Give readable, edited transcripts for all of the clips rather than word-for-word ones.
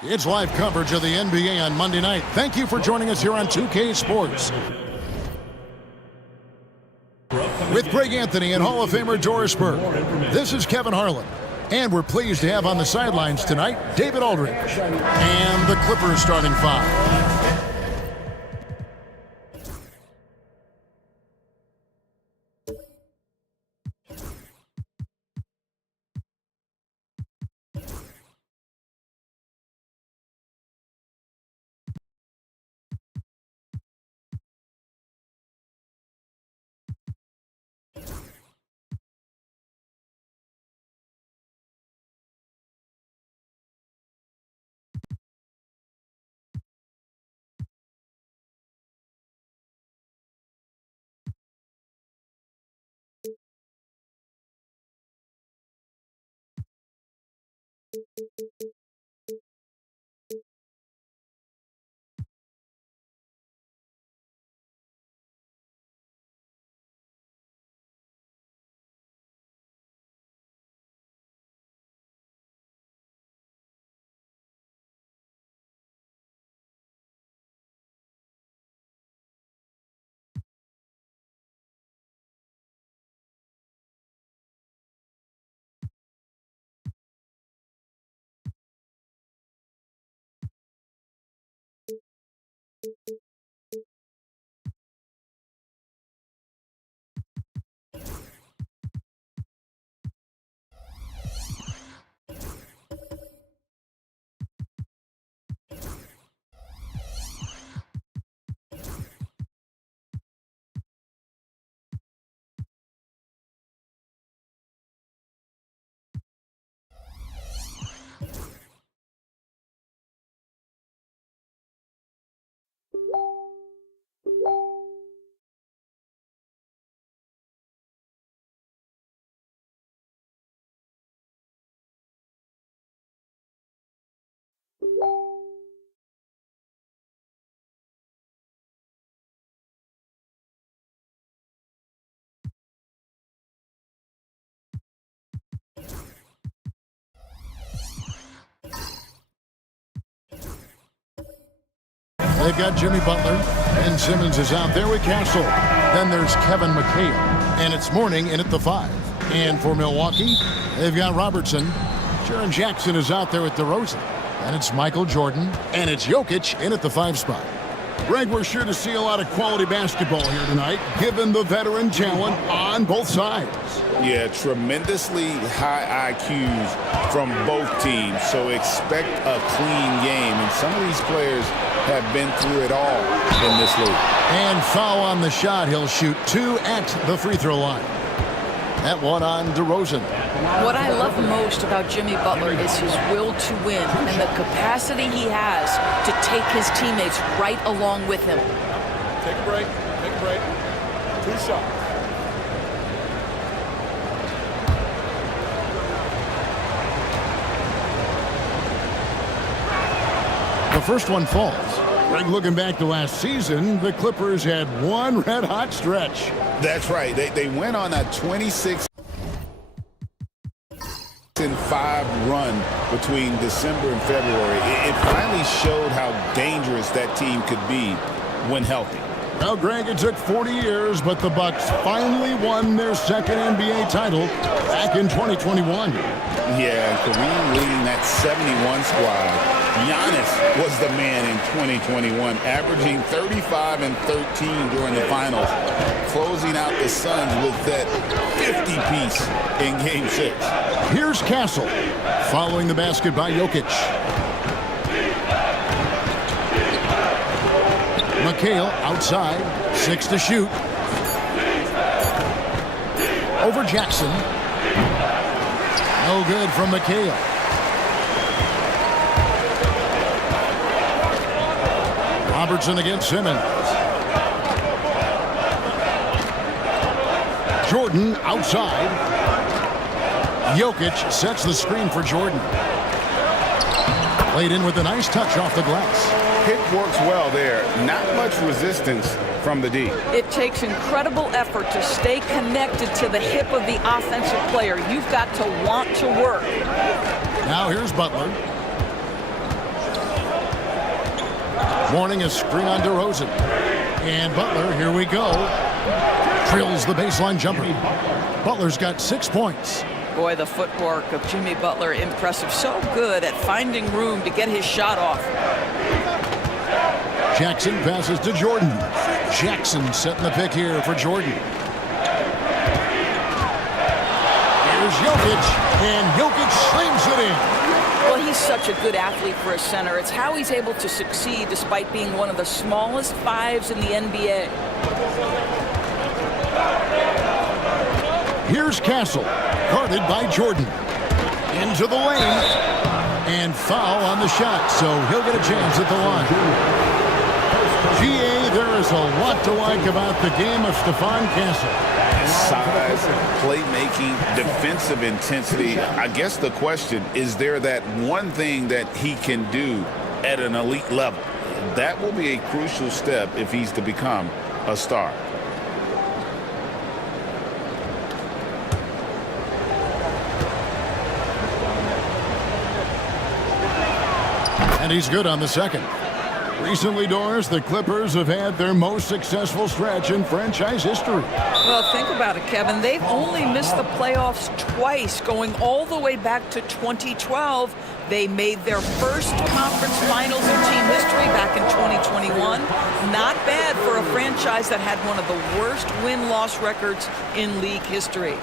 It's live coverage of the NBA on Monday night. Thank you for joining us here on 2K Sports. With Greg Anthony and Hall of Famer Doris Burke, this is Kevin Harlan. And we're pleased to have on the sidelines tonight David Aldridge and the Clippers starting five. They've got Jimmy Butler, and Simmons is out there with Castle. Then there's Kevin McHale, and it's Mourning in at the 5. And for Milwaukee, they've got Robertson. Jaren Jackson is out there with DeRozan. And it's Michael Jordan, and it's Jokic in at the 5 spot. Greg, we're sure to see a lot of quality basketball here tonight, given the veteran talent on both sides. Yeah, tremendously high IQs from both teams, so expect a clean game. And some of these players have been through it all in this league. And foul on the shot. He'll shoot 2 at the free throw line. That one on DeRozan. What I love most about Jimmy Butler is his will to win and the capacity he has to take his teammates right along with him. Take a break. Take a break. 2 shots. The first one falls. Greg, looking back to last season, the Clippers had one red-hot stretch. That's right. They went on a 26-5 run between December and February. It finally showed how dangerous that team could be when healthy. Well, Greg, it took 40 years, but the Bucks finally won their second NBA title back in 2021. Yeah, Kareem leading that 71 squad. Giannis was the man in 2021, averaging 35 and 13 during the finals, closing out the Suns with that 50-piece in Game 6. Here's Castle, following the basket by Jokic. McHale outside, 6 to shoot. Over Jackson. No good from McHale. Robertson against Simmons. Jordan outside. Jokic sets the screen for Jordan. Played in with a nice touch off the glass. Pick works well there. Not much resistance from the D. It takes incredible effort to stay connected to the hip of the offensive player. You've got to want to work. Now here's Butler. Morning a screen on DeRozan. And Butler, here we go. Drills the baseline jumper. Butler's got 6 points. Boy, the footwork of Jimmy Butler, impressive. So good at finding room to get his shot off. Jackson passes to Jordan. Jackson setting the pick here for Jordan. Here's Jokic, and Jokic slams it in. Well, he's such a good athlete for a center. It's how he's able to succeed despite being one of the smallest fives in the NBA. Here's Castle, guarded by Jordan. Into the lane, and foul on the shot, so he'll get a chance at the line. GA, there is a lot to like about the game of Stephon Castle. Size, playmaking, defensive intensity. I guess the question, is there that one thing that he can do at an elite level? That will be a crucial step if he's to become a star. And he's good on the second. Recently, Doris, the Clippers have had their most successful stretch in franchise history. Well, think about it, Kevin. They've only missed the playoffs twice, going all the way back to 2012. They made their first conference finals in team history back in 2021. Not bad for a franchise that had one of the worst win-loss records in league history.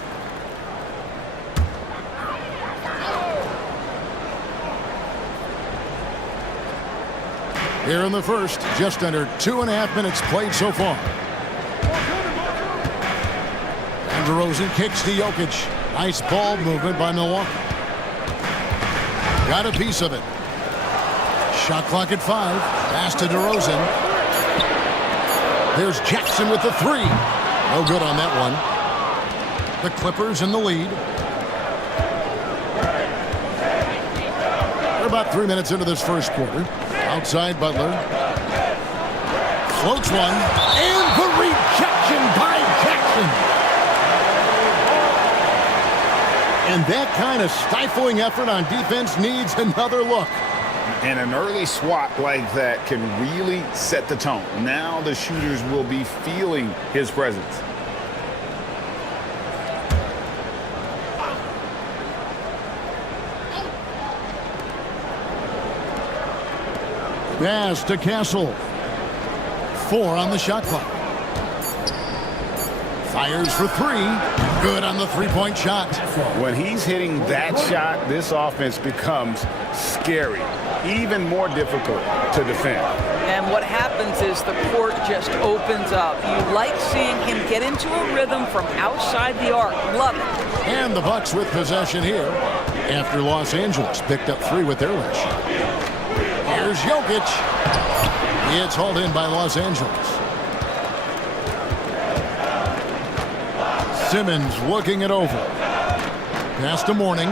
Here in the first, just under 2.5 minutes played so far. And DeRozan kicks to Jokic. Nice ball movement by Milwaukee. Got a piece of it. Shot clock at 5. Pass to DeRozan. There's Jackson with the 3. No good on that one. The Clippers in the lead. We're about 3 minutes into this first quarter. Outside Butler. Floats one. And the rejection by Jackson. And that kind of stifling effort on defense needs another look. And an early swat like that can really set the tone. Now the shooters will be feeling his presence. Pass to Castle. 4 on the shot clock. Fires for 3. Good on the three-point shot. When he's hitting that shot, this offense becomes scary, even more difficult to defend. And what happens is the court just opens up. You like seeing him get into a rhythm from outside the arc. Love it. And the Bucks with possession here after Los Angeles picked up 3 with their last shot. Here's Jokic. It's hauled in by Los Angeles. Simmons looking it over. Pass to Morning.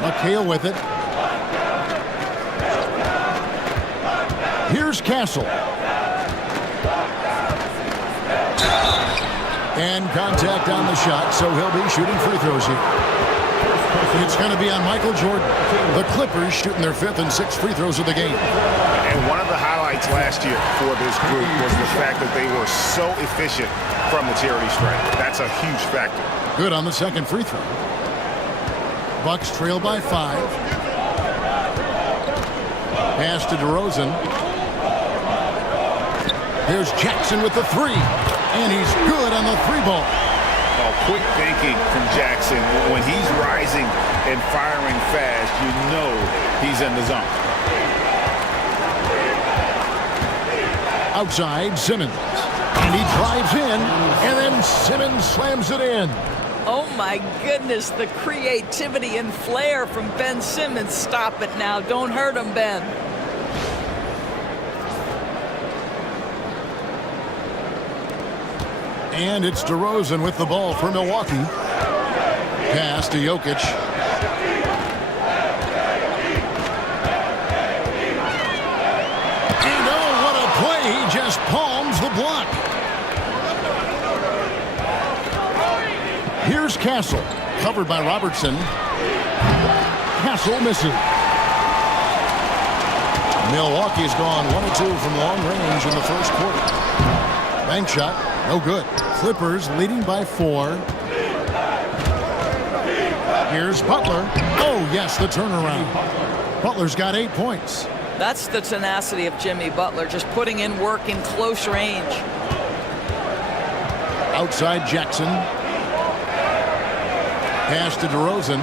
McHale with it. Here's Castle. And contact on the shot, so he'll be shooting free throws here. It's going to be on Michael Jordan. The Clippers shooting their 5th and 6th free throws of the game. And one of the highlights last year for this group was the fact that they were so efficient from the charity stripe. That's a huge factor. Good on the second free throw. Bucks trail by 5. Pass to DeRozan. Here's Jackson with the 3. And he's good on the 3-ball. Oh, quick thinking from Jackson. When he's rising and firing fast, you know he's in the zone. Outside, Simmons. And he drives in, and then Simmons slams it in. Oh, my goodness, the creativity and flair from Ben Simmons. Stop it now. Don't hurt him, Ben. And it's DeRozan with the ball for Milwaukee. Pass to Jokic. And oh, what a play. He just palms the block. Here's Castle. Covered by Robertson. Castle misses. Milwaukee's gone 1 of 2 from long range in the first quarter. Bank shot, no good. Clippers leading by 4. Here's Butler. Oh, yes, the turnaround. Butler's got 8 points. That's the tenacity of Jimmy Butler, just putting in work in close range. Outside Jackson. Pass to DeRozan.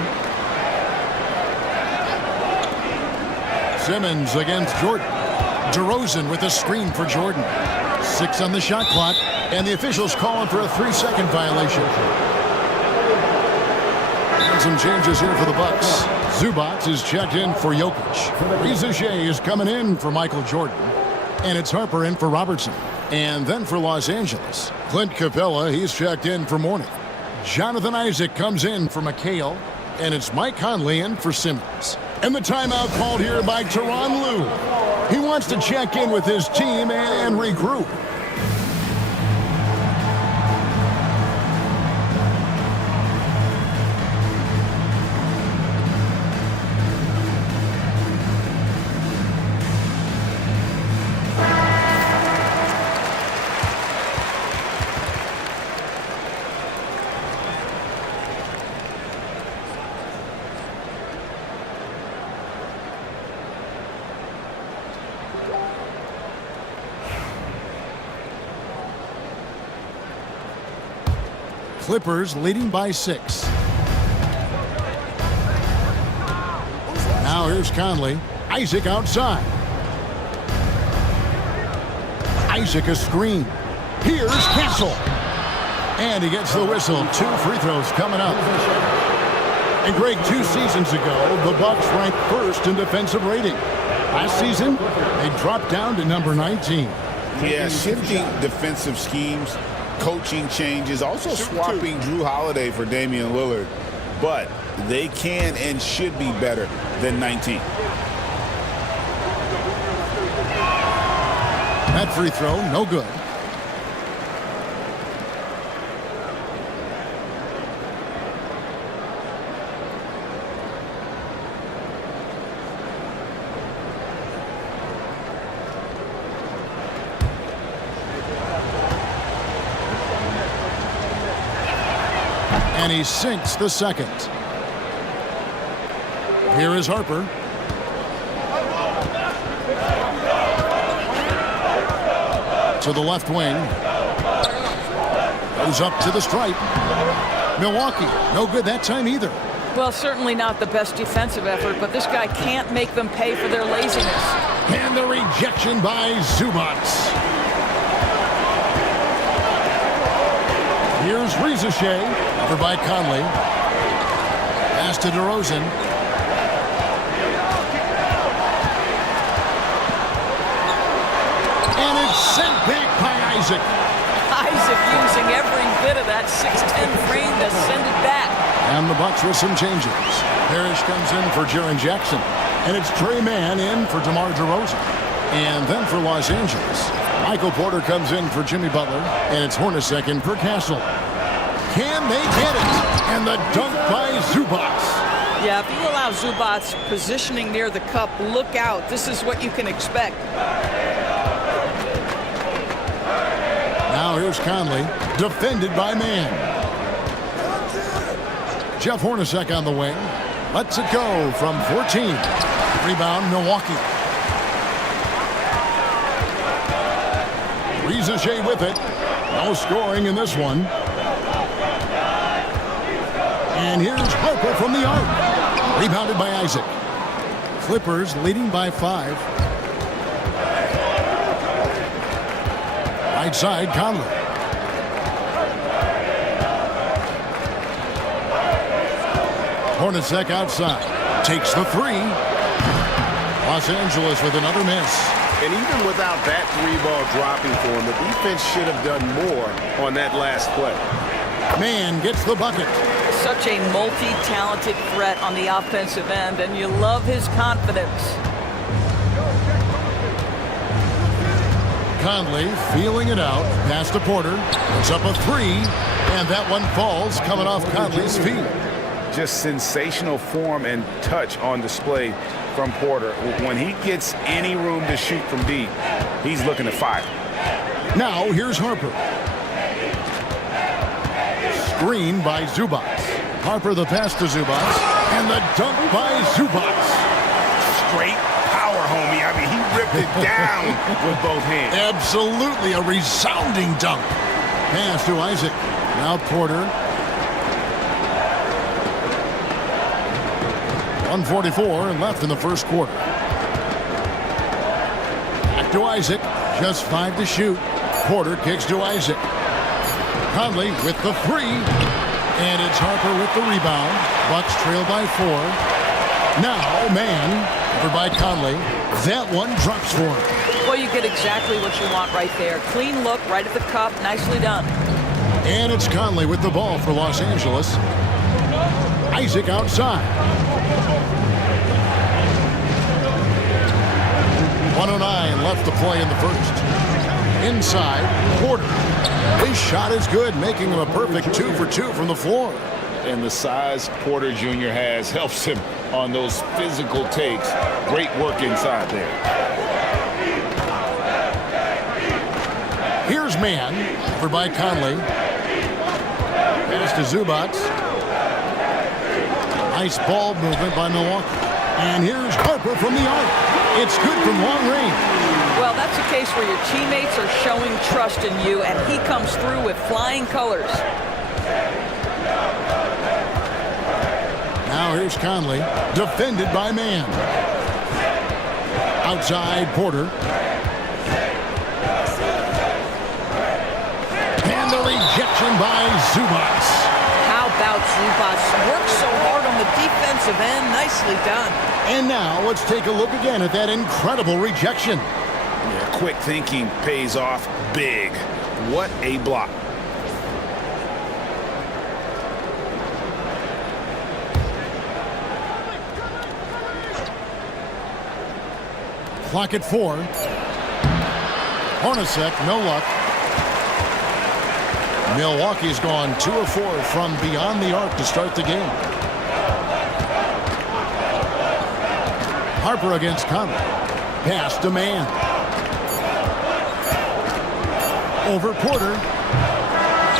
Simmons against Jordan. DeRozan with a screen for Jordan. 6 on the shot clock, and the officials calling for a 3-second violation. And some changes here for the Bucks. Zubac is checked in for Jokic. Rizachet is coming in for Michael Jordan. And it's Harper in for Robertson. And then for Los Angeles, Clint Capella, he's checked in for Mourning. Jonathan Isaac comes in for McHale. And it's Mike Conley in for Simmons. And the timeout called here by Tyronn Lue. He wants to check in with his team and regroup. Clippers leading by 6. Now here's Conley. Isaac outside. Isaac a screen. Here's Castle. And he gets the whistle. 2 free throws coming up. And Greg, 2 seasons ago, the Bucks ranked 1st in defensive rating. Last season, they dropped down to number 19. Yeah, shifting defensive schemes, coaching changes, also swapping Drew Holiday for Damian Lillard. But they can and should be better than 19. That free throw, no good. And he sinks the second. Here is Harper. To the left wing. Goes up to the stripe. Milwaukee, no good that time either. Well, certainly not the best defensive effort, but this guy can't make them pay for their laziness. And the rejection by Zubac. Here's Rizachet, over by Conley. Pass to DeRozan. And it's sent back by Isaac. Isaac using every bit of that 6'10" frame to send it back. And the Bucks with some changes. Parrish comes in for Jaren Jackson. And it's Trey Mann in for DeMar DeRozan. And then for Los Angeles, Michael Porter comes in for Jimmy Butler, and it's Hornacek in for Castle. Can they get it? And the dunk by Zubac. Yeah, if you allow Zubac positioning near the cup, look out. This is what you can expect. Now here's Conley, defended by Mann. Jeff Hornacek on the wing. Lets it go from 14. Rebound, Milwaukee. Rizachet with it. No scoring in this one. And here's Harper from the arc. Rebounded by Isaac. Clippers leading by 5. Right side, Conley. Hornacek outside. Takes the 3. Los Angeles with another miss. And even without that 3-ball dropping for him, the defense should have done more on that last play. Mann gets the bucket. Such a multi-talented threat on the offensive end, and you love his confidence. Conley feeling it out. Pass to Porter. It's up a 3. And that one falls coming off Conley's feet. Just sensational form and touch on display from Porter. When he gets any room to shoot from deep, he's looking to fire. Now here's Harper. Screen by Zubac. Harper the pass to Zubac. And the dunk by Zubac. Straight power, homie. I mean, he ripped it down with both hands. Absolutely a resounding dunk. Pass to Isaac. Now Porter. 1:44 left in the first quarter. Back to Isaac. Just 5 to shoot. Porter kicks to Isaac. Conley with the 3. And it's Harper with the rebound. Bucks trail by 4. Now, man, over by Conley. That one drops for him. Well, you get exactly what you want right there. Clean look, right at the cup. Nicely done. And it's Conley with the ball for Los Angeles. Isaac outside. 1:09 left to play in the first. Inside, Porter. His shot is good, making him a perfect 2 for 2 from the floor. And the size Porter Jr. has helps him on those physical takes. Great work inside there. Here's man, over by Conley. Pass to Zubac. Nice ball movement by Milwaukee. And here's Harper from the arc. It's good from long range. Well, that's a case where your teammates are showing trust in you, and he comes through with flying colors. Now here's Conley, defended by man. Outside, Porter. And the rejection by Zubac. How about Zubac? Worked so hard on the defensive end. Nicely done. And now let's take a look again at that incredible rejection. Yeah, quick thinking pays off big. What a block. Clock at 4. Hornacek, no luck. Milwaukee's gone 2 of 4 from beyond the arc to start the game. Harper against Conley. Pass to man. Over Porter.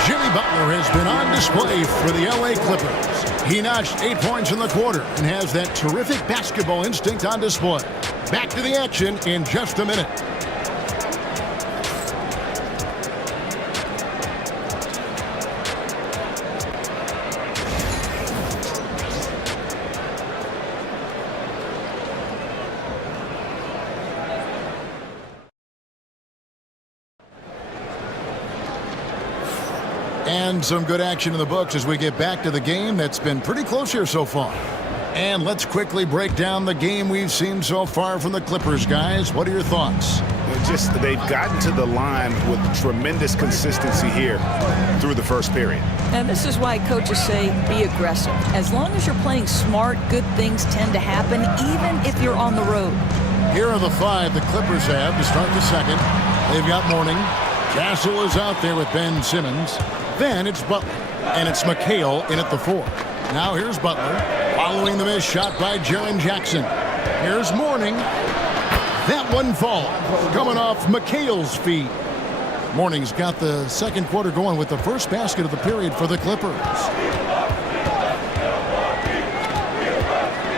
Jimmy Butler has been on display for the LA Clippers. He notched 8 points in the quarter and has that terrific basketball instinct on display. Back to the action in just a minute. And some good action in the books as we get back to the game that's been pretty close here so far. And let's quickly break down the game we've seen so far from the Clippers, guys. What are your thoughts? They've gotten to the line with tremendous consistency here through the first period. And this is why coaches say be aggressive. As long as you're playing smart, good things tend to happen, even if you're on the road. Here are the 5 the Clippers have to start the second. They've got Mourning. Castle is out there with Ben Simmons. Then it's Butler. And it's McHale in at the 4. Now here's Butler. Following the missed shot by Jaren Jackson. Here's Mourning. That one falls. Coming off McHale's feet. Mourning's got the second quarter going with the first basket of the period for the Clippers.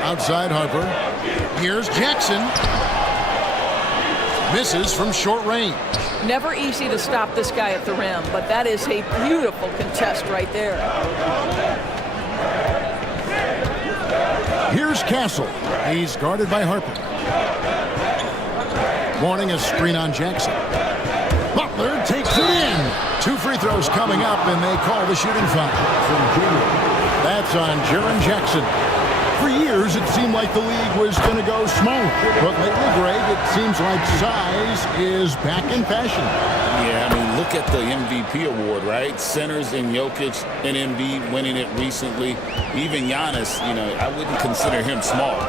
Outside Harper. Here's Jackson. Misses from short range. Never easy to stop this guy at the rim, but that is a beautiful contest right there. Here's Castle. He's guarded by Harper. Mourning a screen on Jackson. Butler takes it in. 2 free throws coming up, and they call the shooting foul. That's on Jaren Jackson. For years, it seemed like the league was going to go smaller. But lately, Greg, it seems like size is back in fashion. Yeah, I mean, look at the MVP award, right? Centers in Jokic and Embiid winning it recently. Even Giannis, I wouldn't consider him small.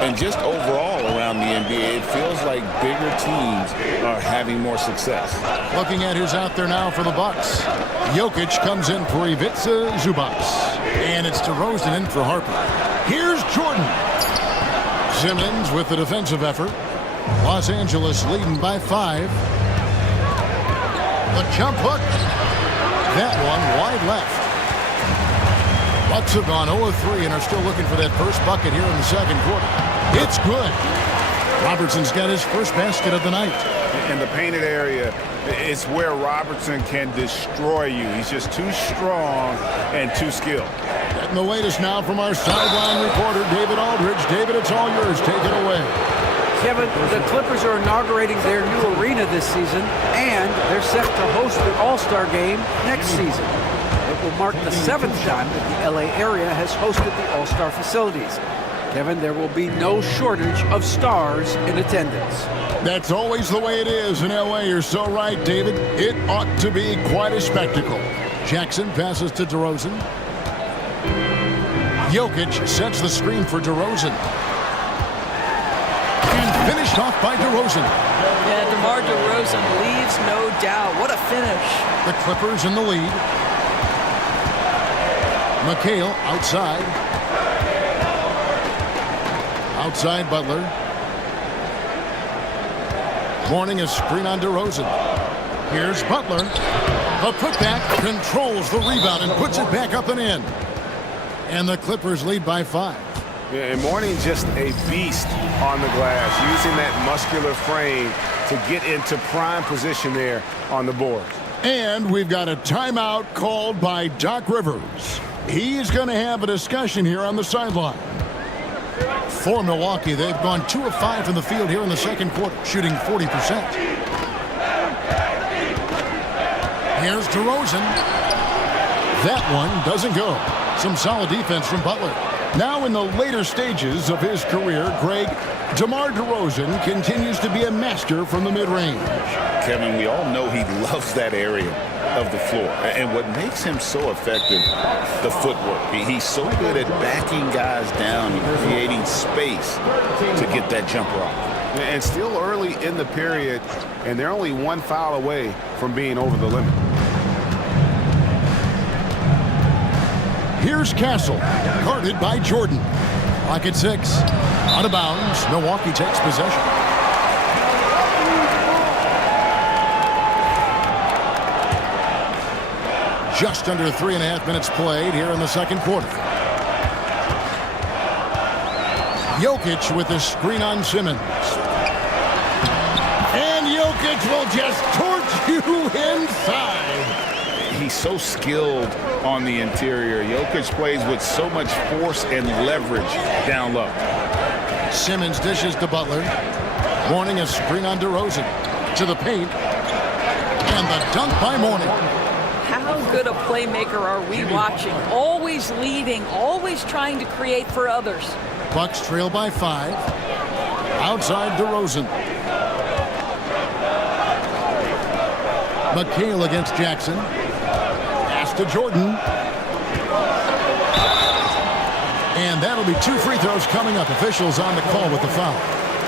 And just overall around the NBA, it feels like bigger teams are having more success. Looking at who's out there now for the Bucks. Jokic comes in for Ivica Zubac. And it's DeRozan in for Harper. Here's Jordan. Simmons with the defensive effort. Los Angeles leading by 5. The jump hook. That one wide left. Bucks have gone 0-3 and are still looking for that first bucket here in the second quarter. It's good. Robertson's got his first basket of the night. In the painted area, it's where Robertson can destroy you. He's just too strong and too skilled. Getting the latest now from our sideline reporter, David Aldridge. David, it's all yours. Take it away. Kevin, the Clippers are inaugurating their new arena this season, and they're set to host the All-Star Game next season. It will mark the 7th time that the LA area has hosted the All-Star facilities. Kevin, there will be no shortage of stars in attendance. That's always the way it is in LA. You're so right, David. It ought to be quite a spectacle. Jackson passes to DeRozan. Jokic sets the screen for DeRozan. And finished off by DeRozan. Yeah, DeMar DeRozan leaves no doubt. What a finish. The Clippers in the lead. McHale outside. Outside Butler. Morning a screen on DeRozan. Here's Butler. The putback controls the rebound and puts it back up and in. And the Clippers lead by 5. Yeah, and Morning just a beast on the glass, using that muscular frame to get into prime position there on the board. And we've got a timeout called by Doc Rivers. He's going to have a discussion here on the sideline. For Milwaukee, they've gone 2 of 5 from the field here in the second quarter, shooting 40%. Here's DeRozan. That one doesn't go. Some solid defense from Butler. Now in the later stages of his career, Greg, DeMar DeRozan continues to be a master from the mid-range. Kevin, we all know he loves that area of the floor. And what makes him so effective, the footwork. He's so good at backing guys down and creating space to get that jumper off. And still early in the period, and they're only 1 foul away from being over the limit. Here's Castle, guarded by Jordan. Clock at 6. Out of bounds. Milwaukee takes possession. Just under 3.5 minutes played here in the second quarter. Jokic with the screen on Simmons. And Jokic will just torch you inside. He's so skilled on the interior. Jokic plays with so much force and leverage down low. Simmons dishes to Butler. Morning a screen on DeRozan. To the paint. And the dunk by Morning. How good a playmaker are we watching? Always leading, always trying to create for others. Bucks trail by 5. Outside DeRozan. McHale against Jackson. Pass to Jordan. And that'll be 2 free throws coming up. Officials on the call with the foul.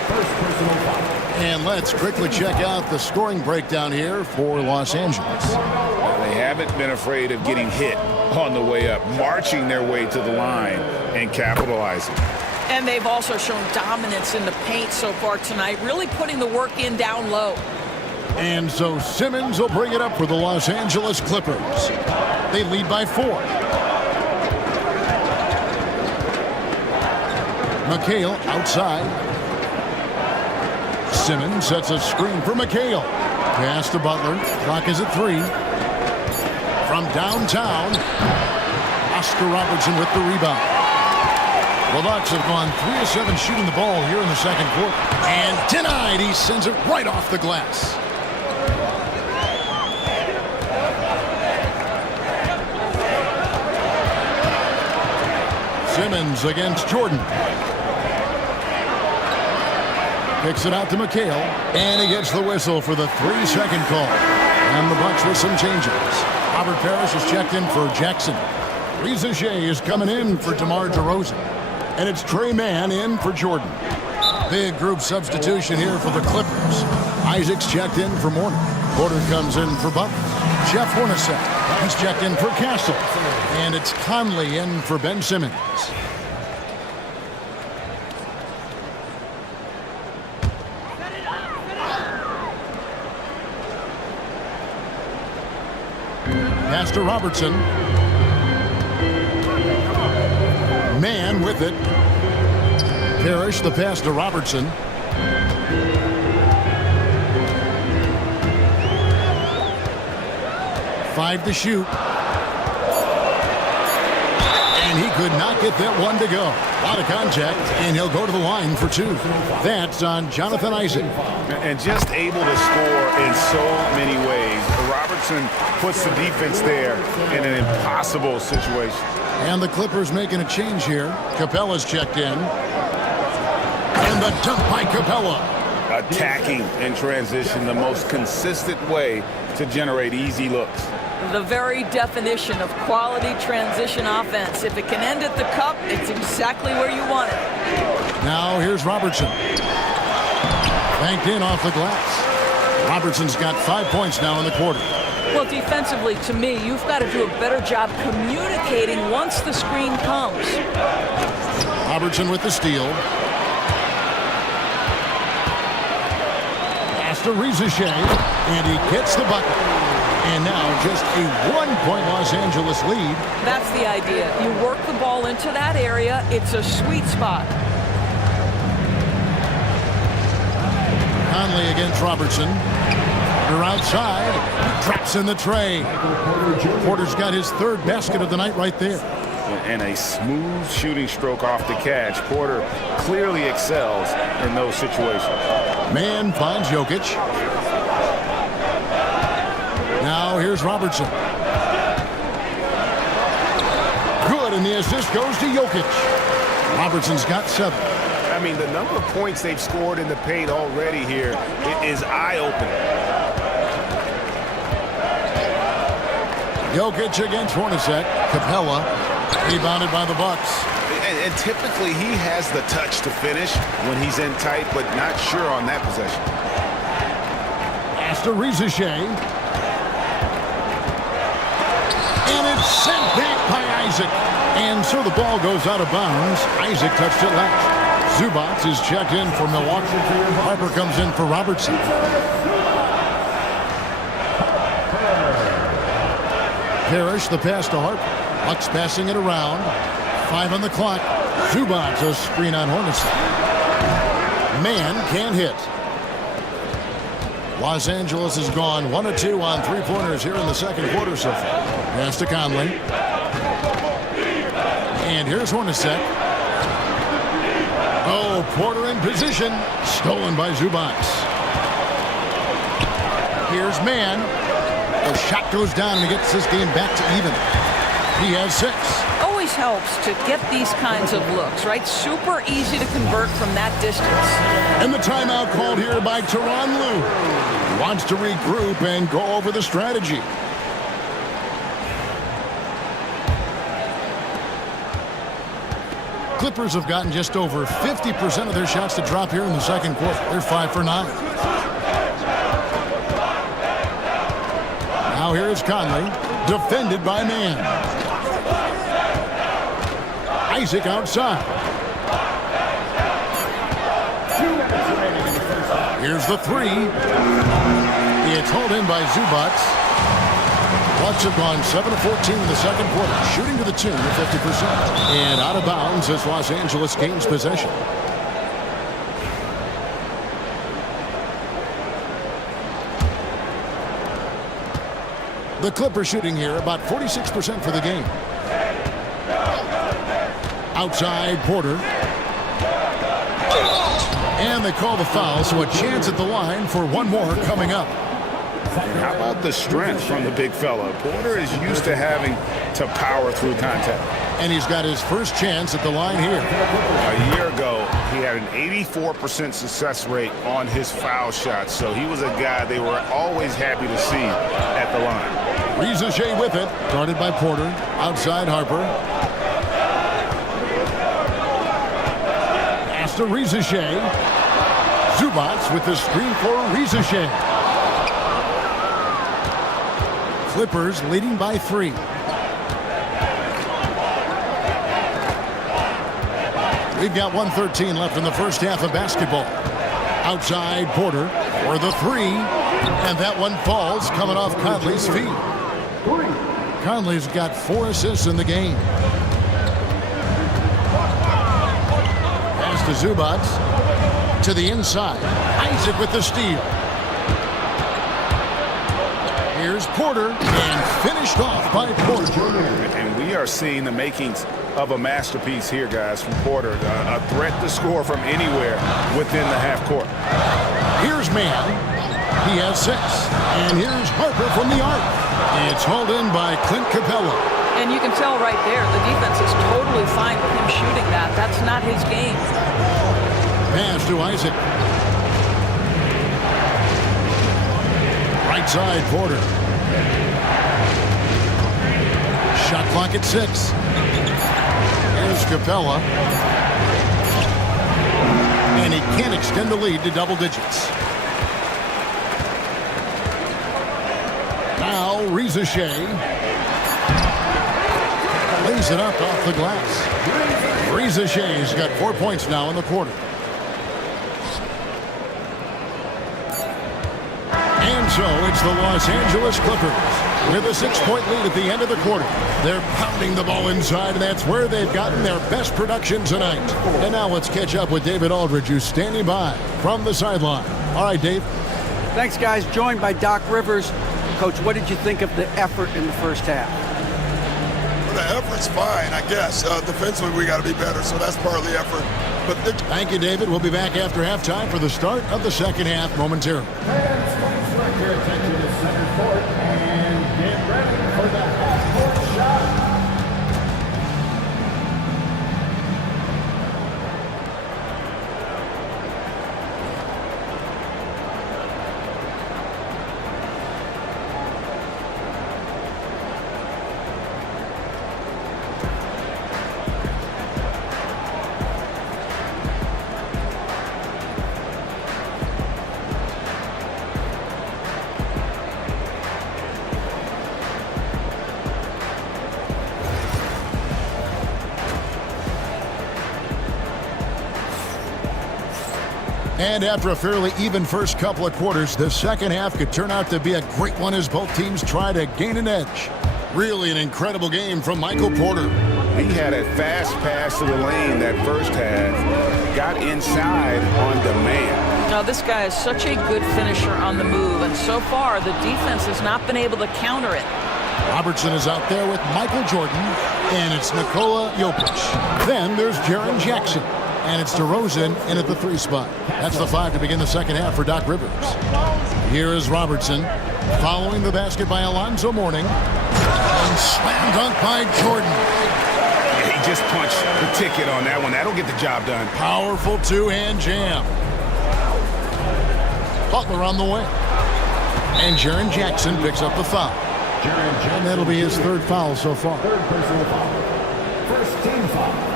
First personal foul. And let's quickly check out the scoring breakdown here for Los Angeles. They haven't been afraid of getting hit on the way up, marching their way to the line and capitalizing. And they've also shown dominance in the paint so far tonight, really putting the work in down low. And so Simmons will bring it up for the Los Angeles Clippers. They lead by 4. McHale outside. Simmons sets a screen for McHale. Pass to Butler. Clock is at 3. From downtown, Oscar Robertson with the rebound. The Bucks have gone 3 of 7 shooting the ball here in the second quarter. And denied. He sends it right off the glass. Simmons against Jordan. Kicks it out to McHale. And he gets the whistle for the 3-second call. And the Bucks with some changes. Robert Parrish is checked in for Jackson. Reza Shea is coming in for DeMar DeRozan. And it's Trey Mann in for Jordan. Big group substitution here for the Clippers. Isaac's checked in for Morning. Porter comes in for Butler. Jeff Hornacek, he's checked in for Castle. And it's Conley in for Ben Simmons. Pass to Robertson. Man with it. Parrish, the pass to Robertson. Five to shoot. And he could not get that one to go. Out of contact, and he'll go to the line for two. That's on Jonathan Isaac. And just able to score in so many ways. Robertson puts the defense there in an impossible situation. And the Clippers making a change here. Capella's checked in. And the dunk by Capella. Attacking in transition, the most consistent way to generate easy looks. The very definition of quality transition offense. If it can end at the cup, it's exactly where you want it. Now here's Robertson. Banked in off the glass. Robertson's got 5 points now in the quarter. Well, defensively, to me, you've got to do a better job communicating once the screen comes. Robertson with the steal. Pass to Rizichet, and he gets the bucket. And now just a 1-point Los Angeles lead. That's the idea. You work the ball into that area. It's a sweet spot. Conley against Robertson. Porter outside. Traps in the tray. Porter's got his third basket of the night right there. And a smooth shooting stroke off the catch. Porter clearly excels in those situations. Man finds Jokic. Now here's Robertson. Good, and the assist goes to Jokic. Robertson's got 7. I mean, the number of points they've scored in the paint already here is eye-opening. Jokic against Hornacek. Capella rebounded by the Bucks. And typically he has the touch to finish when he's in tight, but not sure on that possession. Pass to Rizichet. And it's sent back by Isaac. And so the ball goes out of bounds. Isaac touched it last. Zubac is checked in for Milwaukee. Harper comes in for Robertson. Parrish, the pass to Harper. Bucks passing it around. 5 on the clock. Zubac, a screen on Hornacek. Man can't hit. Los Angeles has gone 1 of 2 on 3-pointers here in the second quarter so far. Pass to Conley. And here's Hornacek. Oh, Porter in position. Stolen by Zubac. Here's Man. The shot goes down and he gets this game back to even. He has 6. Always helps to get these kinds of looks, right? Super easy to convert from that distance. And the timeout called here by Tyronn Lue. He wants to regroup and go over the strategy. Clippers have gotten just over 50% of their shots to drop here in the second quarter. They're 5 for 9. Now here is Conley, defended by Man. Isaac outside. Here's the 3. It's hauled in by Zubac. Bucks have gone 7 of 14 in the second quarter, shooting to the tune of 50%. And out of bounds as Los Angeles gains possession. The Clippers shooting here about 46% for the game. Outside Porter. And they call the foul, so a chance at the line for one more coming up. How about the strength from the big fella? Porter is used to having to power through contact. And he's got his first chance at the line here. A year ago, he had an 84% success rate on his foul shots, so he was a guy they were always happy to see at the line. Rizichet with it, guarded by Porter. Outside Harper. Pass to Rizichet. Zubac with the screen for Rizichet. Clippers leading by 3. We've got 1:13 left in the first half of basketball. Outside Porter for the 3. And that one falls coming off Conley's feet. Conley's got 4 assists in the game. Pass to Zubats. To the inside. Isaac with the steal. Here's Porter, and finished off by Porter. And we are seeing the makings of a masterpiece here, guys, from Porter. A threat to score from anywhere within the half court. Here's Mann. He has 6. And here's Harper from the arc. It's hauled in by Clint Capella. And you can tell right there, the defense is totally fine with him shooting that. That's not his game. Pass to Isaac. Right side, Porter. Shot clock at 6. Here's Capella. And he can't extend the lead to double digits. Now, Reza Shea. Lays it up off the glass. Reza Shea's got 4 points now in the quarter. And so it's the Los Angeles Clippers with a 6-point lead at the end of the quarter. They're pounding the ball inside, and that's where they've gotten their best production tonight. And now let's catch up with David Aldridge, who's standing by from the sideline. All right, Dave. Thanks, guys. Joined by Doc Rivers. Coach, what did you think of the effort in the first half? Well, the effort's fine, I guess. Defensively, we got to be better, so that's part of the effort. But thank you, David. We'll be back after halftime for the start of the second half momentarily. Your attention to center court and get ready for the half-court shot. And after a fairly even first couple of quarters, the second half could turn out to be a great one as both teams try to gain an edge. Really an incredible game from Michael Porter. He had a fast pass to the lane that first half. Got inside on demand. Now, this guy is such a good finisher on the move, and so far the defense has not been able to counter it. Robertson is out there with Michael Jordan, and it's Nikola Jokic. Then there's Jaren Jackson. And it's DeRozan in at the 3 spot. That's the 5 to begin the second half for Doc Rivers. Here is Robertson following the basket by Alonzo Mourning. And slam dunk by Jordan. Yeah, he just punched the ticket on that one. That'll get the job done. Powerful 2-hand jam. Butler on the way. And Jaren Jackson picks up the foul. And that'll be his 3rd foul so far. 3rd personal foul. First team foul.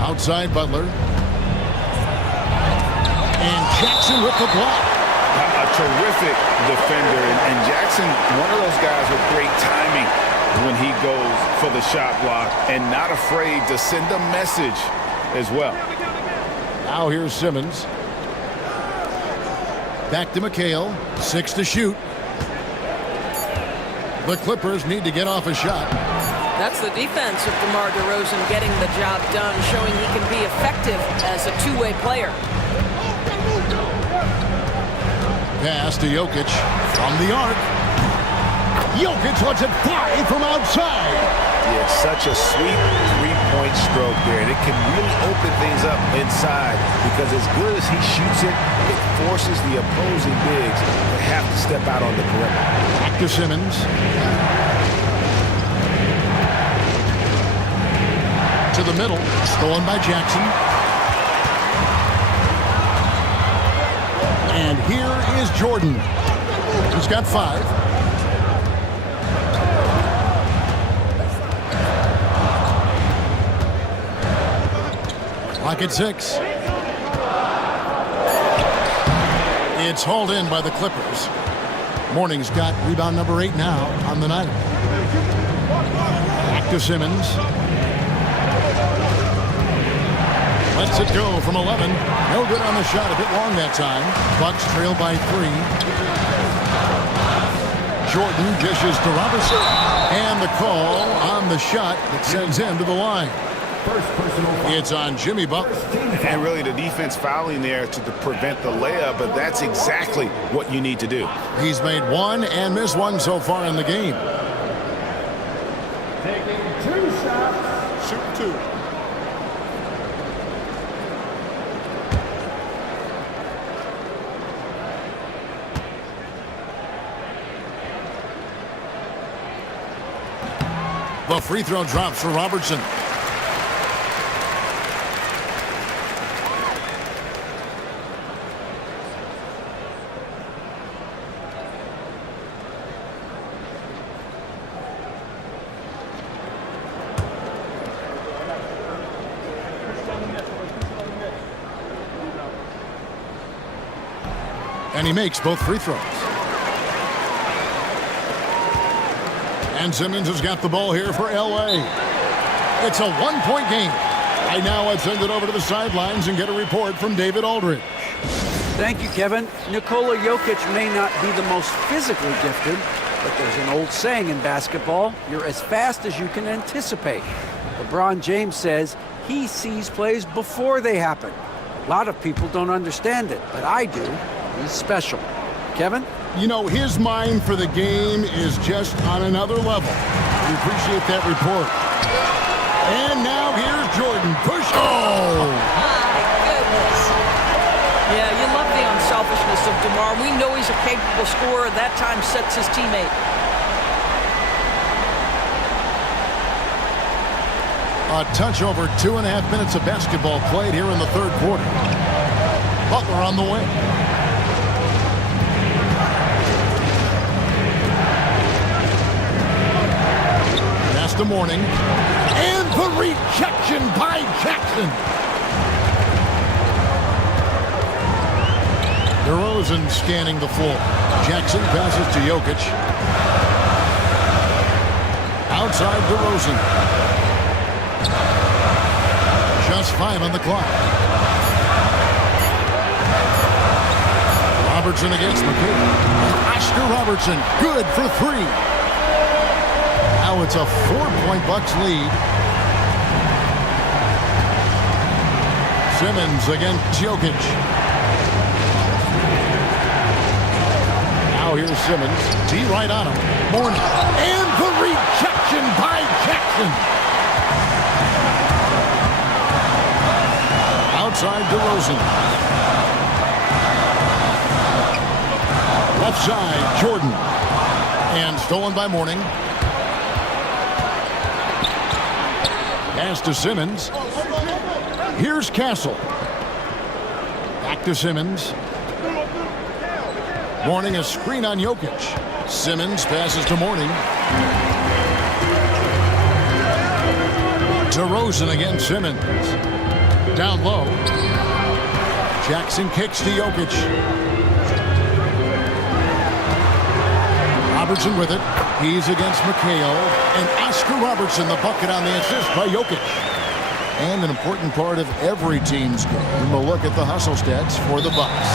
Outside Butler. And Jackson with the block. A terrific defender. And Jackson, one of those guys with great timing when he goes for the shot block and not afraid to send a message as well. Now here's Simmons. Back to McHale. 6 to shoot. The Clippers need to get off a shot. That's the defense of DeMar DeRozan getting the job done, showing he can be effective as a two-way player. Pass to Jokic from the arc. Jokic lets it fly from outside. Yeah, such a sweet three-point stroke there. And it can really open things up inside because as good as he shoots it, it forces the opposing bigs to have to step out on the perimeter. Back to Simmons. To the middle, stolen by Jackson. And here is Jordan. He's got 5. Clock at 6. It's hauled in by the Clippers. Mourning's got rebound number 8 now on the night. Back to Simmons. Lets it go from 11. No good on the shot. A bit long that time. Bucks trail by 3. Jordan dishes to Robertson. And the call on the shot that sends him to the line. It's on Jimmy Butler. And really the defense fouling there to prevent the layup, but that's exactly what you need to do. He's made 1 and missed 1 so far in the game. Taking 2 shots. Shooting 2. The free throw drops for Robertson. And he makes both free throws. And Simmons has got the ball here for L.A. It's a 1-point game. Right now, let's send it over to the sidelines and get a report from David Aldridge. Thank you, Kevin. Nikola Jokic may not be the most physically gifted, but there's an old saying in basketball, you're as fast as you can anticipate. LeBron James says he sees plays before they happen. A lot of people don't understand it, but I do. He's special. Kevin? You know, his mind for the game is just on another level. We appreciate that report. And now here's Jordan. Push. Oh! My goodness. Yeah, you love the unselfishness of DeMar. We know he's a capable scorer. That time sets his teammate. A touch over 2.5 minutes of basketball played here in the third quarter. Butler on the way. The morning, and the rejection by Jackson. DeRozan scanning the floor. Jackson passes to Jokic. Outside DeRozan. Just 5 on the clock. Robertson against McKay. Oscar Robertson, good for 3. Now it's a 4-point Bucks lead. Simmons against Jokic. Now here's Simmons. D right on him. Mourning. And the rejection by Jackson. Outside DeRozan. Left side, Jordan. And stolen by Mourning. Pass to Simmons. Here's Castle. Back to Simmons. Mourning a screen on Jokic. Simmons passes to Mourning. DeRozan against Simmons. Down low. Jackson kicks to Jokic. Robertson with it. He's against McHale. And Oscar Robertson, the bucket on the assist by Jokic. And an important part of every team's game, we'll look at the hustle stats for the Bucks.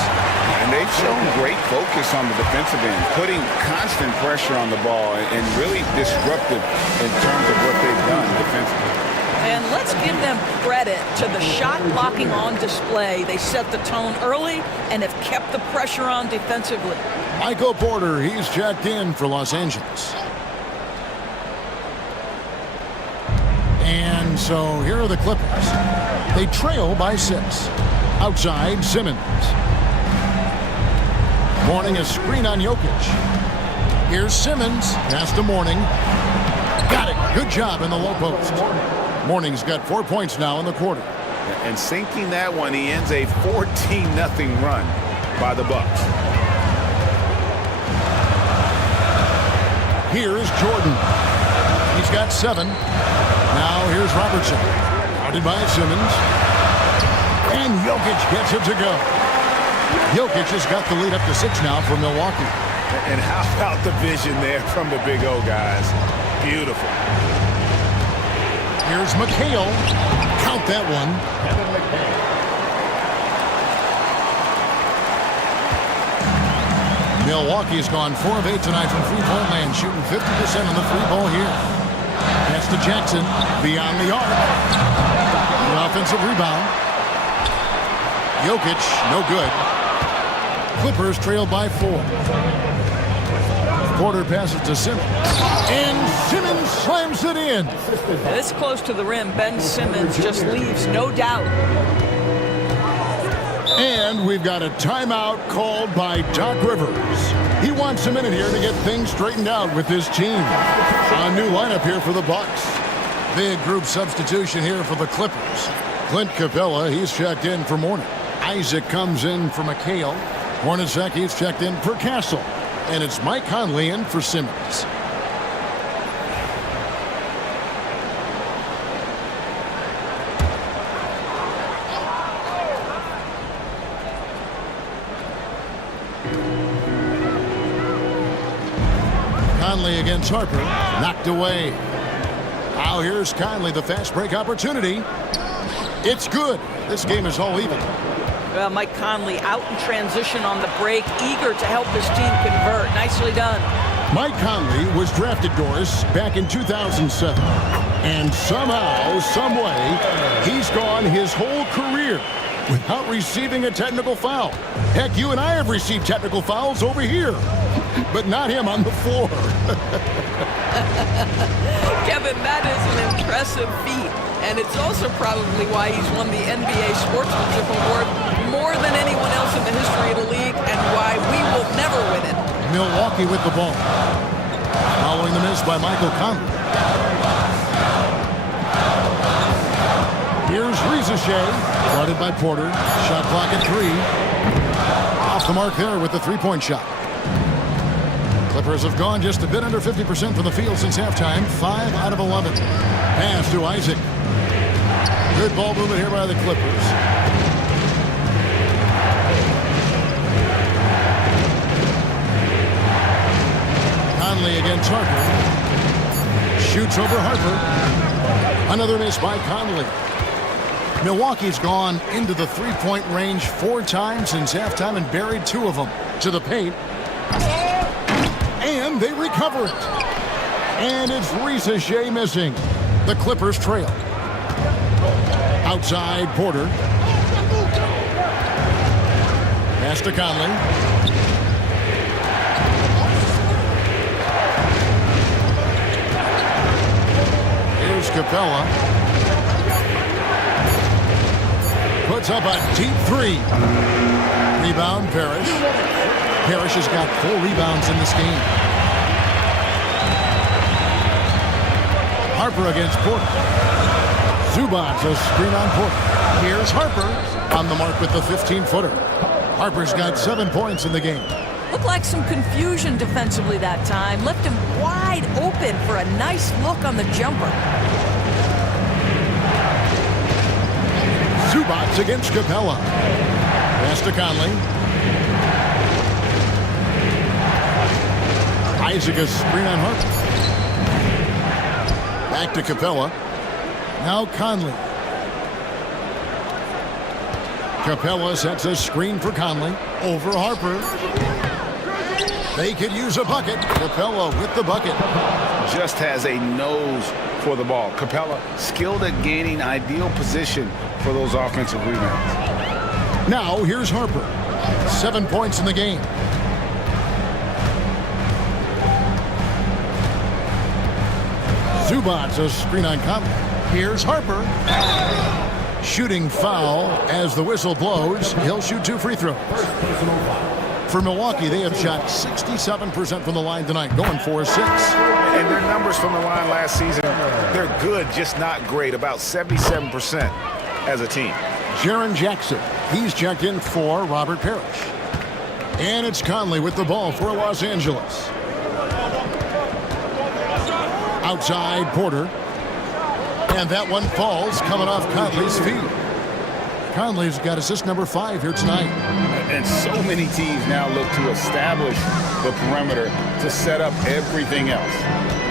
And they've shown great focus on the defensive end, putting constant pressure on the ball and really disruptive in terms of what they've done defensively. And let's give them credit to the shot blocking on display. They set the tone early and have kept the pressure on defensively. Michael Porter, he's checked in for Los Angeles. And so here are the Clippers. They trail by 6. Outside, Simmons. Mourning a screen on Jokic. Here's Simmons. Pass to Mourning. Got it. Good job in the low post. Mourning's got 4 points now in the quarter. And sinking that one, he ends a 14-0 run by the Bucks. Here's Jordan. He's got 7. Now here's Robertson. Guarded by Simmons. And Jokic gets it to go. Jokic has got the lead up to 6 now for Milwaukee. And how about the vision there from the Big O, guys? Beautiful. Here's McHale. Count that one. Milwaukee's gone 4 of 8 tonight from three-point land, shooting 50% on the free ball here. Pass to Jackson, beyond the arc. The offensive rebound. Jokic, no good. Clippers trail by 4. Porter passes to Simmons. And Simmons slams it in. This close to the rim, Ben Simmons just leaves, no doubt. And we've got a timeout called by Doc Rivers. He wants a minute here to get things straightened out with his team. A new lineup here for the Bucks. Big group substitution here for the Clippers. Clint Capella, he's checked in for Mourning. Isaac comes in for McHale. Hornacek, he's checked in for Castle. And it's Mike Conley in for Simmons. Conley against Harper. Knocked away. Now here's Conley, the fast break opportunity. It's good. This game is all even. Well, Mike Conley out in transition on the break, eager to help his team convert. Nicely done. Mike Conley was drafted, Doris, back in 2007. And somehow, some way, he's gone his whole career without receiving a technical foul. Heck, you and I have received technical fouls over here, but not him on the floor. Kevin, that is an impressive feat. And it's also probably why he's won the NBA Sportsmanship Award more than anyone else in the history of the league, and why we will never win it. Milwaukee with the ball. Following the miss by Michael Conley. Here's Ricochet, guarded by Porter. Shot clock at 3. Off the mark there with the three-point shot. Clippers have gone just a bit under 50% from the field since halftime. 5 out of 11. Pass to Isaac. Good ball movement here by the Clippers. Conley against Harper. Shoots over Harper. Another miss by Conley. Milwaukee's gone into the three-point range 4 times since halftime and buried 2 of them to the paint. And they recover it. And it's Ricochet missing. The Clippers trail. Outside, Porter. Pass to Conley. Here's Capella. Puts up a deep 3. Rebound, Parrish. Parrish has got 4 rebounds in this game. Harper against Porter. Zubac, a screen on Porter. Here's Harper on the mark with the 15-footer. Harper's got 7 points in the game. Looked like some confusion defensively that time. Left him wide open for a nice look on the jumper. Zubac against Capella. Pass to Conley. Isaac, a screen on Harper. Back to Capella. Now Conley. Capella sets a screen for Conley. Over Harper. They could use a bucket. Capella with the bucket. Just has a nose for the ball. Capella skilled at gaining ideal position for those offensive rebounds. Now here's Harper. 7 points in the game. Zubac, a screen on Conley. Here's Harper. Shooting foul as the whistle blows. He'll shoot 2 free throws. For Milwaukee, they have shot 67% from the line tonight, going 4-6. And their numbers from the line last season, they're good, just not great. About 77% as a team. Jaren Jackson, he's checked in for Robert Parrish. And it's Conley with the ball for Los Angeles. Outside, Porter. And that one falls, coming off Conley's feet. Conley's got assist number 5 here tonight. And so many teams now look to establish the perimeter to set up everything else.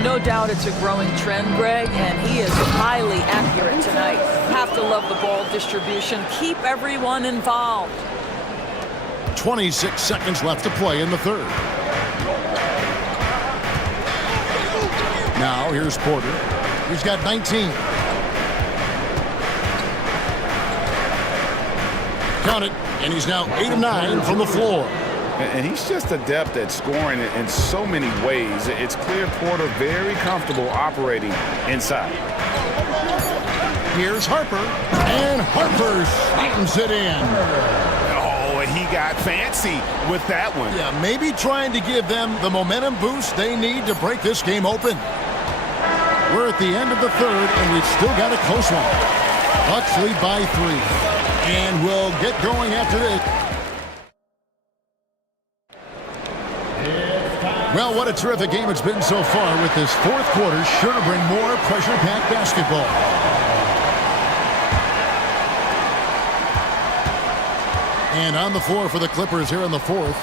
No doubt it's a growing trend, Greg, and he is highly accurate tonight. Have to love the ball distribution. Keep everyone involved. 26 seconds left to play in the third. Now here's Porter. He's got 19. Count it, and he's now 8 of 9 from the floor. And he's just adept at scoring in so many ways. It's clear Porter very comfortable operating inside. Here's Harper, and Harper slams it in. Oh, and he got fancy with that one. Yeah, maybe trying to give them the momentum boost they need to break this game open. We're at the end of the third, and we've still got a close one. Bucks lead by 3, and we'll get going after this. Well, what a terrific game it's been so far, with this fourth quarter sure to bring more pressure-packed basketball. And on the floor for the Clippers here in the fourth,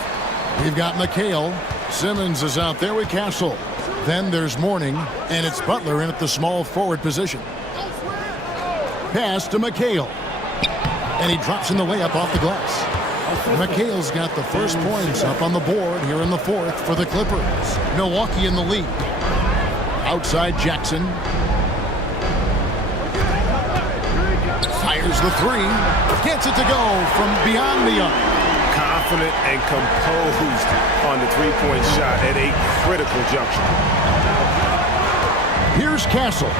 we've got McHale. Simmons is out there with Castle. Then there's Mourning, and it's Butler in at the small forward position. Pass to McHale. And he drops in the layup off the glass. McHale's got the first points up on the board here in the fourth for the Clippers. Milwaukee in the lead. Outside Jackson. Fires the three. Gets it to go from beyond the arc. Confident and composed on the three-point shot at a critical juncture. Here's Castle.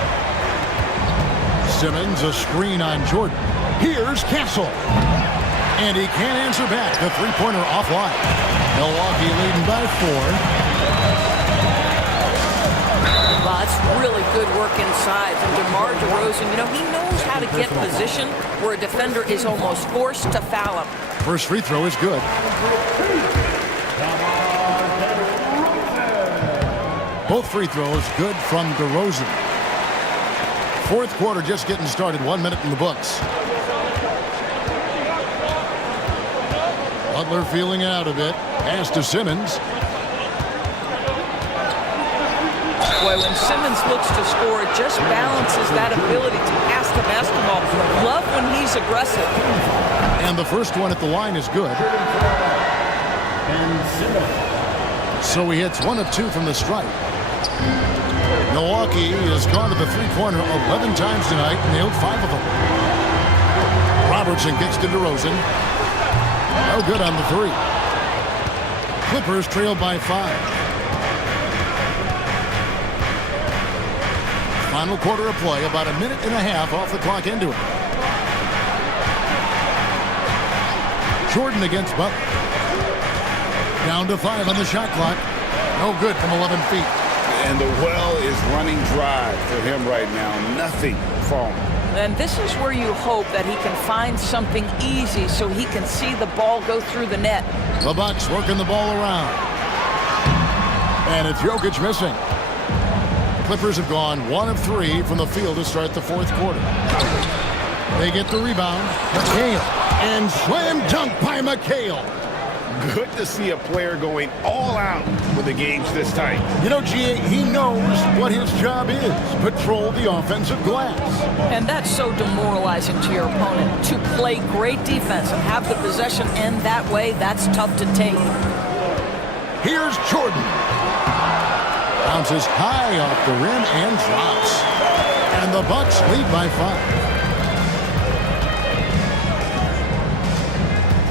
Simmons, a screen on Jordan. Here's Castle. And he can't answer back. The three-pointer offline. Milwaukee leading by 4. Well, that's really good work inside from DeMar DeRozan. You know, he knows how to get position where a defender is almost forced to foul him. First free throw is good. Both free throws good from DeRozan. Fourth quarter just getting started. 1 minute in the books. Butler feeling out of it. Pass to Simmons. Boy, when Simmons looks to score, it just balances that ability to pass the basketball. Love when he's aggressive. And the first one at the line is good. So he hits 1 of 2 from the stripe. Milwaukee has gone to the three-pointer 11 times tonight, nailed 5 of them. Robertson gets to DeRozan. No good on the three. Clippers trail by 5. Final quarter of play, about a minute and a half off the clock into it. Jordan against Butler. Down to 5 on the shot clock. No good from 11 feet. And the well is running dry for him right now. Nothing falling. And this is where you hope that he can find something easy so he can see the ball go through the net. The Bucks working the ball around. And it's Jokic missing. Clippers have gone 1 of 3 from the field to start the fourth quarter. They get the rebound. McHale. And slam dunk by McHale. Good to see a player going all out when the game's this tight. You know, G.A., he knows what his job is. Patrol the offensive glass. And that's so demoralizing to your opponent. To play great defense and have the possession end that way, that's tough to take. Here's Jordan. Bounces high off the rim and drops. And the Bucks lead by 5.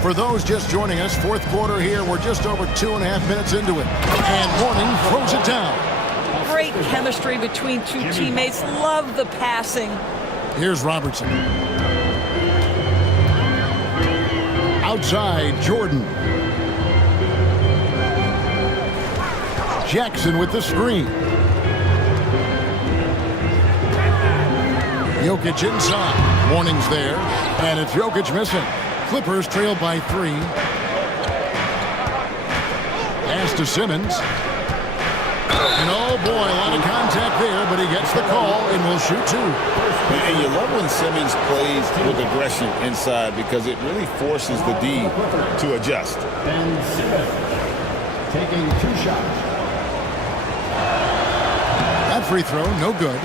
For those just joining us, fourth quarter here. We're just over 2.5 minutes into it. And Mourning throws it down. Great chemistry between two teammates. Love the passing. Here's Robertson. Outside, Jordan. Jackson with the screen. Jokic inside. Mourning's there. And it's Jokic missing. Clippers trail by 3. Pass to Simmons. And oh boy, a lot of contact there, but he gets the call and will shoot 2. And you love when Simmons plays with aggression inside because it really forces the D to adjust. And Simmons taking 2 shots. free throw, no good.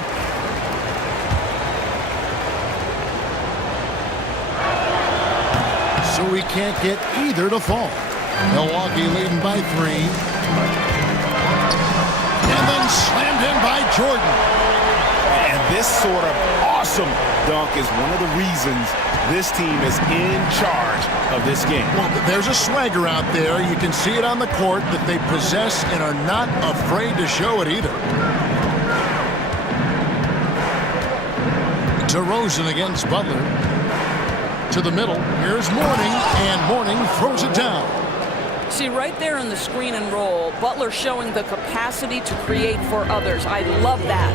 So we can't get either to fall. Milwaukee leading by 3. And then slammed in by Jordan. And this sort of awesome dunk is one of the reasons this team is in charge of this game. Well, there's a swagger out there. You can see it on the court that they possess and are not afraid to show it either. DeRozan against Butler. To the middle. Here's Mourning, and Mourning throws it down. See, right there in the screen and roll, Butler showing the capacity to create for others. I love that.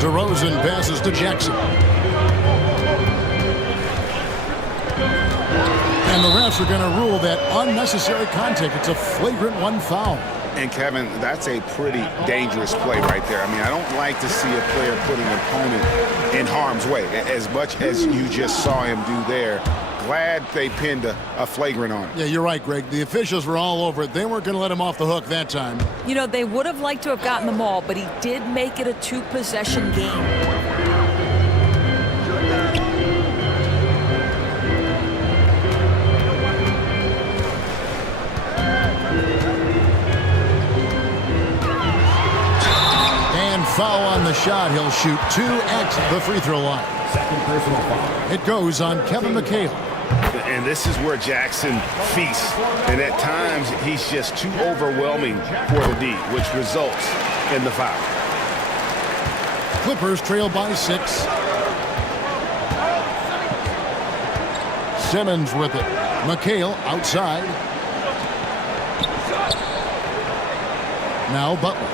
DeRozan passes to Jackson. And the refs are going to rule that unnecessary contact. It's a flagrant 1 foul. And, Kevin, that's a pretty dangerous play right there. I mean, I don't like to see a player put an opponent in harm's way, as much as you just saw him do there. Glad they pinned a flagrant on him. Yeah, you're right, Greg. The officials were all over it. They weren't going to let him off the hook that time. You know, they would have liked to have gotten the ball, but he did make it a 2-possession game. Foul on the shot. He'll shoot 2 at the free throw line. Second personal foul. It goes on Kevin McHale. And this is where Jackson feasts. And at times, he's just too overwhelming for the D, which results in the foul. Clippers trail by 6. Simmons with it. McHale outside. Now Butler.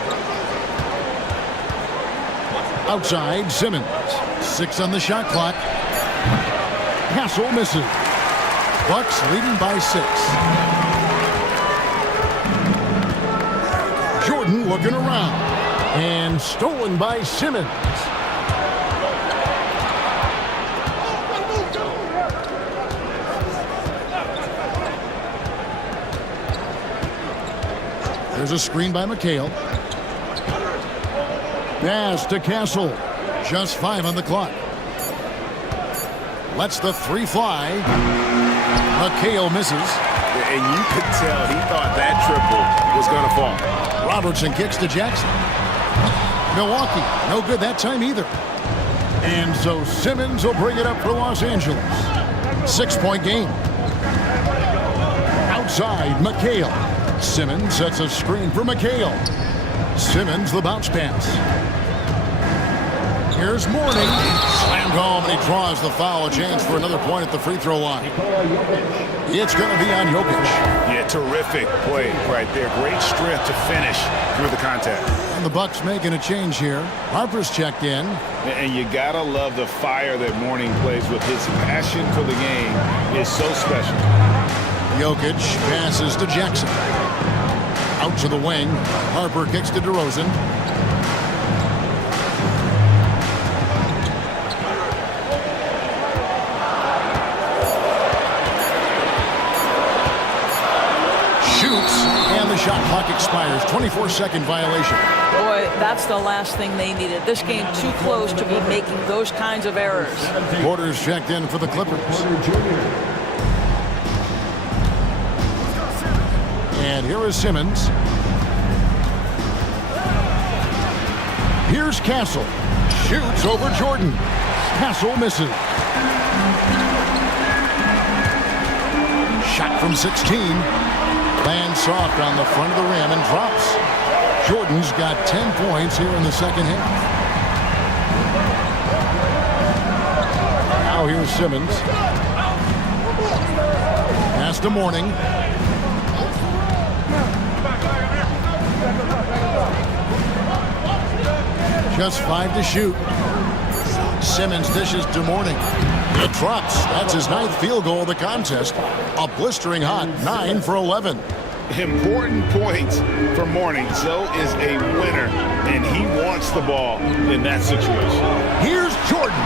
Outside, Simmons. 6 on the shot clock. Castle misses. Bucks leading by 6. Jordan looking around. And stolen by Simmons. There's a screen by McHale. Pass to Castle. Just 5 on the clock. Lets the 3 fly. McHale misses. And you could tell he thought that triple was going to fall. Robertson kicks to Jackson. Milwaukee, no good that time either. And so Simmons will bring it up for Los Angeles. 6-point game. Outside, McHale. Simmons sets a screen for McHale. Simmons, the bounce pass. Here's Mourning. Slammed home, and he draws the foul. A chance for another point at the free throw line. It's going to be on Jokic. Yeah, terrific play right there. Great strength to finish through the contact. And the Bucks making a change here. Harper's checked in. And you got to love the fire that Mourning plays with. His passion for the game is so special. Jokic passes to Jackson. Out to the wing. Harper kicks to DeRozan. Shoots, and the shot clock expires. 24-second violation. Boy, that's the last thing they needed. This game too close to be making those kinds of errors. Porter's checked in for the Clippers. And here is Simmons. Here's Castle. Shoots over Jordan. Castle misses. Shot from 16. Lands soft on the front of the rim and drops. Jordan's got 10 points here in the second half. Now here's Simmons. Pass to Mourning. Just 5 to shoot. Simmons dishes to Mourning. It drops. That's his 9th field goal of the contest. A blistering hot 9 for 11. Important points for Mourning. So is a winner, and he wants the ball in that situation. Here's Jordan.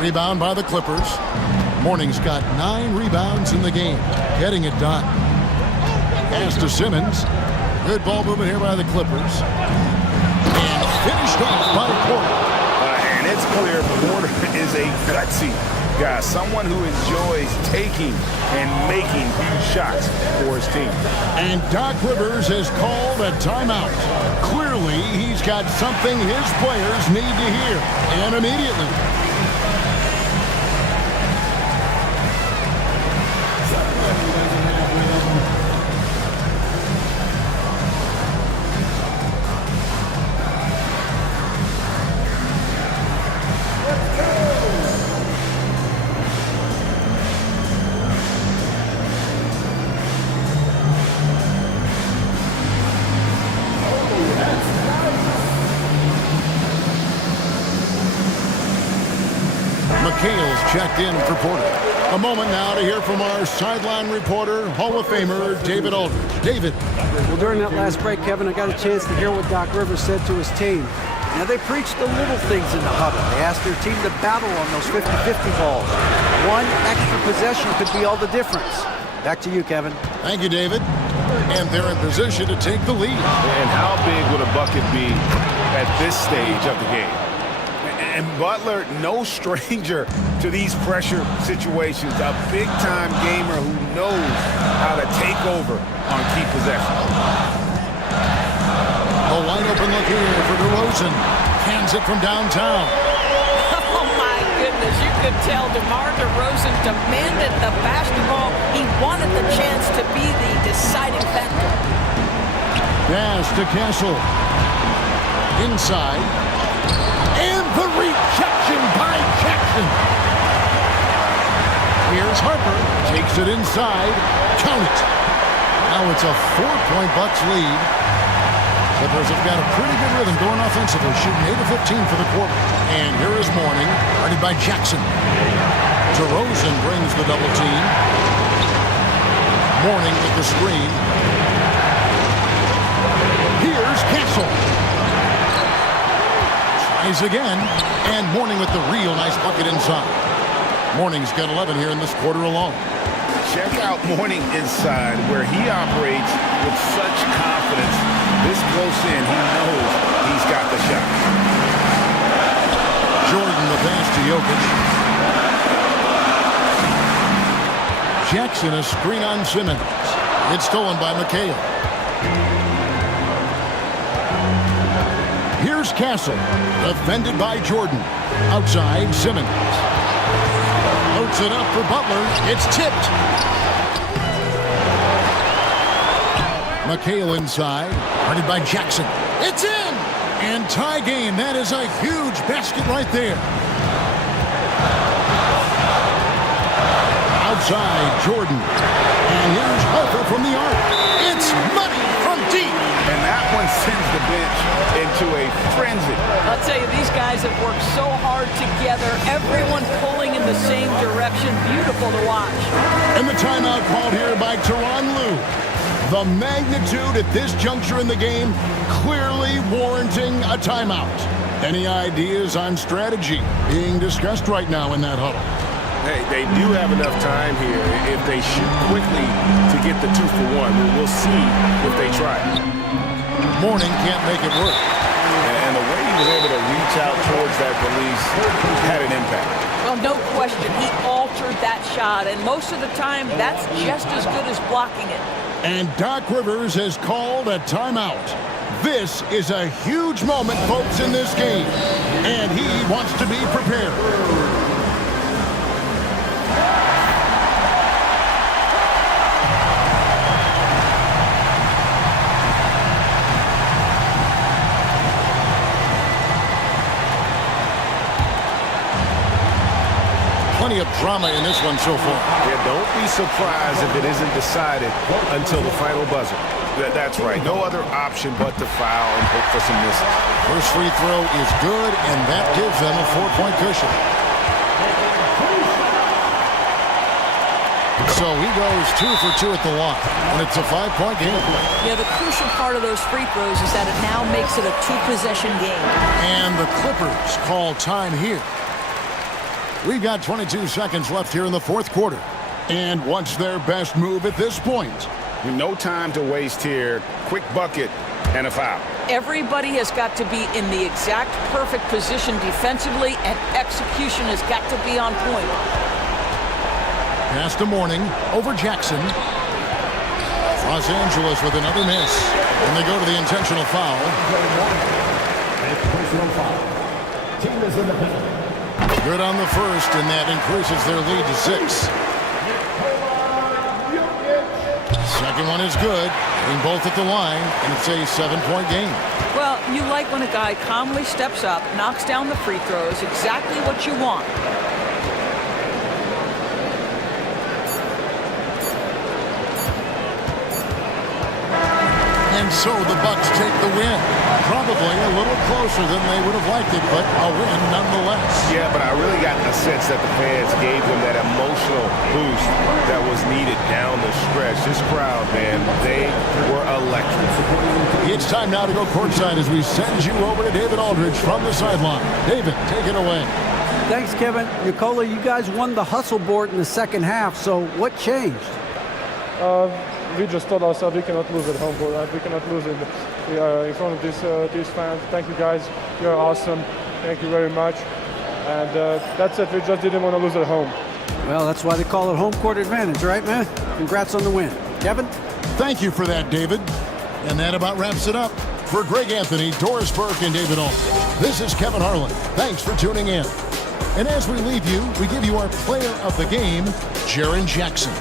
Rebound by the Clippers. Mourning's got 9 rebounds in the game. Getting it done. Pass to Simmons. Good ball movement here by the Clippers. And finished off by Porter. And it's clear Porter is a gutsy guy, someone who enjoys taking and making huge shots for his team. And Doc Rivers has called a timeout. Clearly, he's got something his players need to hear, and immediately. McHale's checked in for Porter. A moment now to hear from our sideline reporter, Hall of Famer David Aldridge. David. Well, during that last break, Kevin, I got a chance to hear what Doc Rivers said to his team. Now, they preached the little things in the huddle. They asked their team to battle on those 50-50 balls. One extra possession could be all the difference. Back to you, Kevin. Thank you, David. And they're in position to take the lead. And how big would a bucket be at this stage of the game? And Butler, no stranger to these pressure situations. A big-time gamer who knows how to take over on key possessions. A wide-open look here for DeRozan. Hands it from downtown. Oh, my goodness. You could tell DeMar DeRozan demanded the basketball. He wanted the chance to be the deciding factor. Pass to Castle. Inside. And the rejection by Jackson. Here's Harper. Takes it inside. Count it. Now it's a 4-point Bucks lead. Clippers have got a pretty good rhythm going offensively, shooting 8 of 15 for the quarter. And here is Mourning, guarded by Jackson. DeRozan brings the double team. Mourning with the screen. Here's Castle. Tries again, and Mourning with the real nice bucket inside. Mourning's got 11 here in this quarter alone. Check out Mourning inside, where he operates with such confidence. This close in, he knows he's got the shot. Jordan the pass to Jokic. Jackson a screen on Simmons. It's stolen by McHale. Here's Castle, defended by Jordan. Outside, Simmons. Loads it up for Butler. It's tipped. McHale inside, guarded by Jackson. It's in! And tie game. That is a huge basket right there. Outside, Jordan. And here's Harper from the arc. It's money from deep. And that one sends the bench into a frenzy. I'll tell you, these guys have worked so hard together. Everyone pulling in the same direction. Beautiful to watch. And the timeout called here by Tyronn Lue. The magnitude at this juncture in the game clearly warranting a timeout. Any ideas on strategy being discussed right now in that huddle? Hey, they do have enough time here if they shoot quickly to get the 2 for 1. We'll see if they try. Mourning can't make it work. And the way he was able to reach out towards that release had an impact. Well, no question. He altered that shot, and most of the time, that's just as good as blocking it. And Doc Rivers has called a timeout. This is a huge moment, folks, in this game. And he wants to be prepared. Plenty of drama in this one so far. Yeah, don't be surprised if it isn't decided until the final buzzer. That's right. No other option but to foul and hope for some misses. First free throw is good, and that gives them a 4-point cushion. So he goes 2 for 2 at the line, and it's a 5-point game. Yeah, the crucial part of those free throws is that it now makes it a 2-possession game. And the Clippers call time here. We've got 22 seconds left here in the fourth quarter. And what's their best move at this point? No time to waste here. Quick bucket and a foul. Everybody has got to be in the exact perfect position defensively, and execution has got to be on point. Pass to Mourning over Jackson. Los Angeles with another miss. And they go to the intentional foul. Good on the first, and that increases their lead to 6. Second one is good. Hitting both at the line, and it's a 7-point game. Well, you like when a guy calmly steps up, knocks down the free throws, exactly what you want. And so the Bucks take the win. Probably a little closer than they would have liked it, but a win nonetheless. Yeah, but I really got the sense that the fans gave them that emotional boost that was needed down the stretch. This crowd, man, they were electric. It's time now to go courtside as we send you over to David Aldridge from the sideline. David, take it away. Thanks, Kevin. Nicola, you guys won the hustle board in the second half, so what changed? We just told ourselves we cannot lose at home, we cannot lose it in front of these fans. Thank you guys, you're awesome. Thank you very much. And that's it, we just didn't want to lose at home. Well, that's why they call it home court advantage, right, man? Congrats on the win. Kevin? Thank you for that, David. And that about wraps it up. For Greg Anthony, Doris Burke, and David Aldridge, this is Kevin Harlan. Thanks for tuning in. And as we leave you, we give you our player of the game, Jaren Jackson.